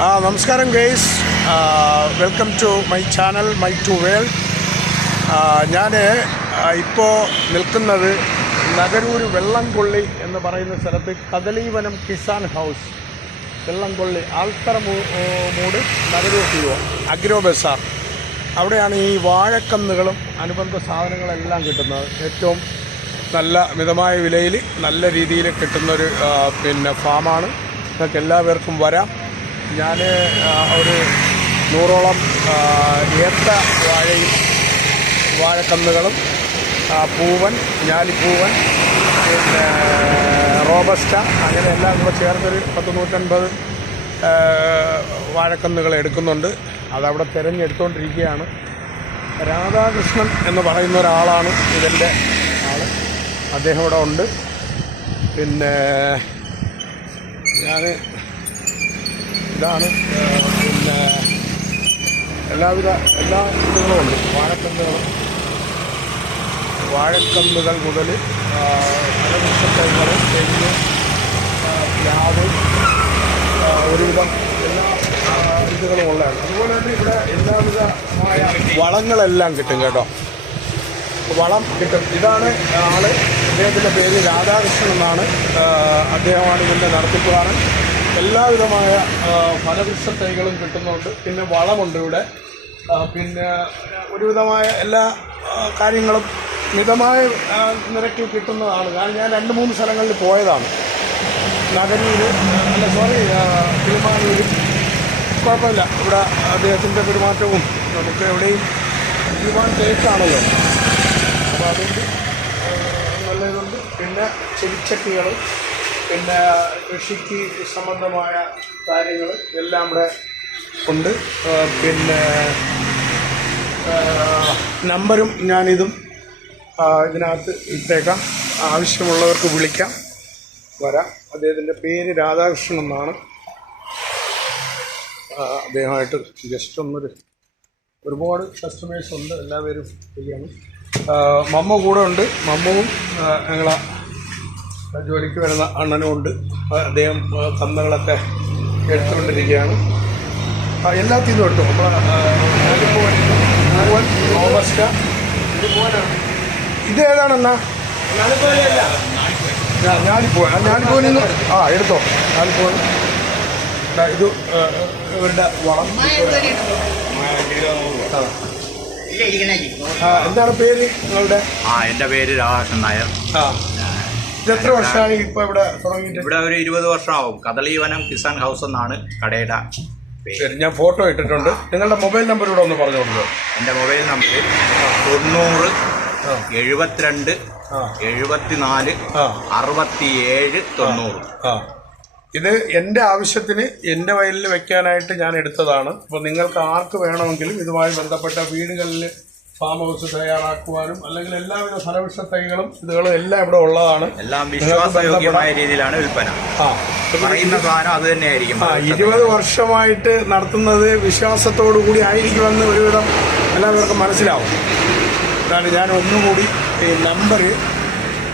നമസ്കാരം guys, welcome to my channel my to world. ഞാൻ ഇപ്പോൾ നിൽക്കുന്നത് നഗരൂർ വെള്ളംകൊള്ളി എന്ന് പറയുന്ന സ്ഥലത്ത് കദളീവനം കിസാൻ ഹൗസ്, വെള്ളംകൊള്ളി ആൽത്തറ മൂട് നഗരൂർ PO അഗ്രോ ബസാർ. അവിടെയാണ് ഈ വാഴക്കന്നുകളും അനുബന്ധ സാധനങ്ങളെല്ലാം കിട്ടുന്നത്. ഏറ്റവും നല്ല മിതമായ വിലയിൽ നല്ല രീതിയിൽ കിട്ടുന്നൊരു ഫാമാണ്. നിങ്ങൾക്ക് എല്ലാവർക്കും വരാം. ഞാൻ ഒരു 100ഓളം ഏത്ത വാഴയും വാഴക്കന്നുകളും പൂവൻ, ഞാലിപ്പൂവൻ, പിന്നെ റോബസ്റ്റ, അങ്ങനെ എല്ലാം കൂടെ ചേർത്തൊരു 150 വാഴക്കന്നുകൾ എടുക്കുന്നുണ്ട്. അതവിടെ തിരഞ്ഞെടുത്തുകൊണ്ടിരിക്കുകയാണ്. രാധാകൃഷ്ണൻ എന്ന് പറയുന്ന ഒരാളാണ് ഇതിൻ്റെ ആൾ. അദ്ദേഹം ഇവിടെ ഉണ്ട്. പിന്നെ ഇതാണ് എല്ലാ ഇതുകളും ഉണ്ട്. വാഴക്കന്നുകൾ മുതൽ ഫലവൃക്ഷത്തൈകൾ, തെങ്ങ്, പ്ലാവ്, ഒരുവിധം എല്ലാ ഇതുകളും ഉള്ളതാണ്. അതുപോലെ തന്നെ ഇവിടെ എല്ലാവിധമായ വളങ്ങളെല്ലാം കിട്ടും കേട്ടോ. വളം കിട്ടും. ഇതാണ് ആള്. അദ്ദേഹത്തിൻ്റെ പേര് രാധാകൃഷ്ണൻ എന്നാണ്. അദ്ദേഹമാണ് ഇതിൻ്റെ നടത്തിപ്പുകാരൻ. എല്ലാവിധമായ ഫലവൃക്ഷ തൈകളും കിട്ടുന്നുണ്ട്. പിന്നെ വളമുണ്ട് ഇവിടെ. പിന്നെ ഒരുവിധമായ എല്ലാ കാര്യങ്ങളും മിതമായ നിരക്കിൽ കിട്ടുന്നതാണ്. കാരണം ഞാൻ 2-3 സ്ഥലങ്ങളിൽ പോയതാണ്. നഗരൂർ, തിരുമാനൂർ. കുഴപ്പമില്ല. ഇവിടെ അദ്ദേഹത്തിൻ്റെ പെരുമാറ്റവും നമുക്ക് എവിടെയും കേക്കാണല്ലോ. അപ്പോൾ അതുകൊണ്ട് നല്ല ഇതുണ്ട്. പിന്നെ ചെടിച്ചട്ടികൾ, പിന്നെ കൃഷിക്ക് സംബന്ധമായ കാര്യങ്ങൾ എല്ലാം ഇവിടെ ഉണ്ട്. പിന്നെ നമ്പരും ഞാനിതും ഇതിനകത്ത് ഇട്ടേക്കാം. ആവശ്യമുള്ളവർക്ക് വിളിക്കാം, വരാം. അദ്ദേഹത്തിൻ്റെ പേര് രാധാകൃഷ്ണൻ എന്നാണ്. അദ്ദേഹമായിട്ട് ജസ്റ്റ് ഒരുപാട് കസ്റ്റമേഴ്സ് ഉണ്ട്. എല്ലാവരും ശരിയാണ്. മമ്മ കൂടെ ഉണ്ട്. മമ്മവും ഞങ്ങളെ ജോലിക്ക് വരുന്ന അണ്ണനും ഉണ്ട്. അദ്ദേഹം കന്നുകളൊക്കെ എടുത്തുകൊണ്ടിരിക്കുകയാണ്. എല്ലാത്തിൽ നിന്നും എടുത്തു. പൂവൻ, റോബസ്റ്റ. ഇത് ഏതാണെന്നാ? ഞാലിപ്പൂവൻ നിന്ന് എടുത്തോ. ഞാലിപ്പൂവൻ. ഇത് ഇവരുടെ വളം. എന്താണ് പേര് നിങ്ങളുടെ? എൻ്റെ പേര് രാധാകൃഷ്ണൻ നായർ. എത്ര വർഷമായി ഇപ്പോൾ ഇവിടെ തുടങ്ങിയിട്ട്? ഇവിടെ ഒരു 20 വർഷമാവും. കദളീവനം കിസാൻ ഹൗസ് എന്നാണ് കടയുടെ പേര്. ഞാൻ ഫോട്ടോ ഇട്ടിട്ടുണ്ട്. നിങ്ങളുടെ മൊബൈൽ നമ്പർ ഇവിടെ ഒന്ന് പറഞ്ഞു കൊടുക്കുക. എൻ്റെ മൊബൈൽ നമ്പർ 90 72 74 67 90. ഇത് എൻ്റെ ആവശ്യത്തിന് എൻ്റെ വയലിൽ വെക്കാനായിട്ട് ഞാൻ എടുത്തതാണ്. അപ്പോൾ നിങ്ങൾക്ക് ആർക്ക് വേണമെങ്കിലും ഇതുമായി ബന്ധപ്പെട്ട വീടുകളിൽ ഫാം ഹൗസ് തയ്യാറാക്കുവാനും അല്ലെങ്കിൽ എല്ലാവിധ ഫലവൃക്ഷ തൈകളും ഇതുകളും എല്ലാം ഇവിടെ ഉള്ളതാണ്. എല്ലാം വിശ്വാസയോഗ്യമായ രീതിയിലാണ് വിൽപ്പന. പറയുന്ന സാധനം അത് തന്നെയായിരിക്കും. 20 വർഷമായിട്ട് നടത്തുന്നത് വിശ്വാസത്തോടു കൂടി ആയിരിക്കുമെന്ന് ഒരുവിധം എല്ലാവർക്കും മനസ്സിലാവും. അതാണ് ഞാൻ ഒന്നുകൂടി ഈ നമ്പർ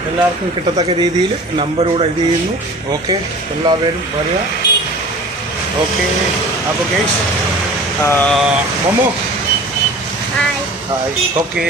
എല്ലാവർക്കും കിട്ടത്തക്ക രീതിയിൽ നമ്പറൂടെ ഇത് ചെയ്യുന്നു. ഓക്കെ, എല്ലാവരും വരിക. ഓക്കെ. അപ്പോൾ ഗൈസ്, മമ്മോ ഹായ്. ഓക്കെ.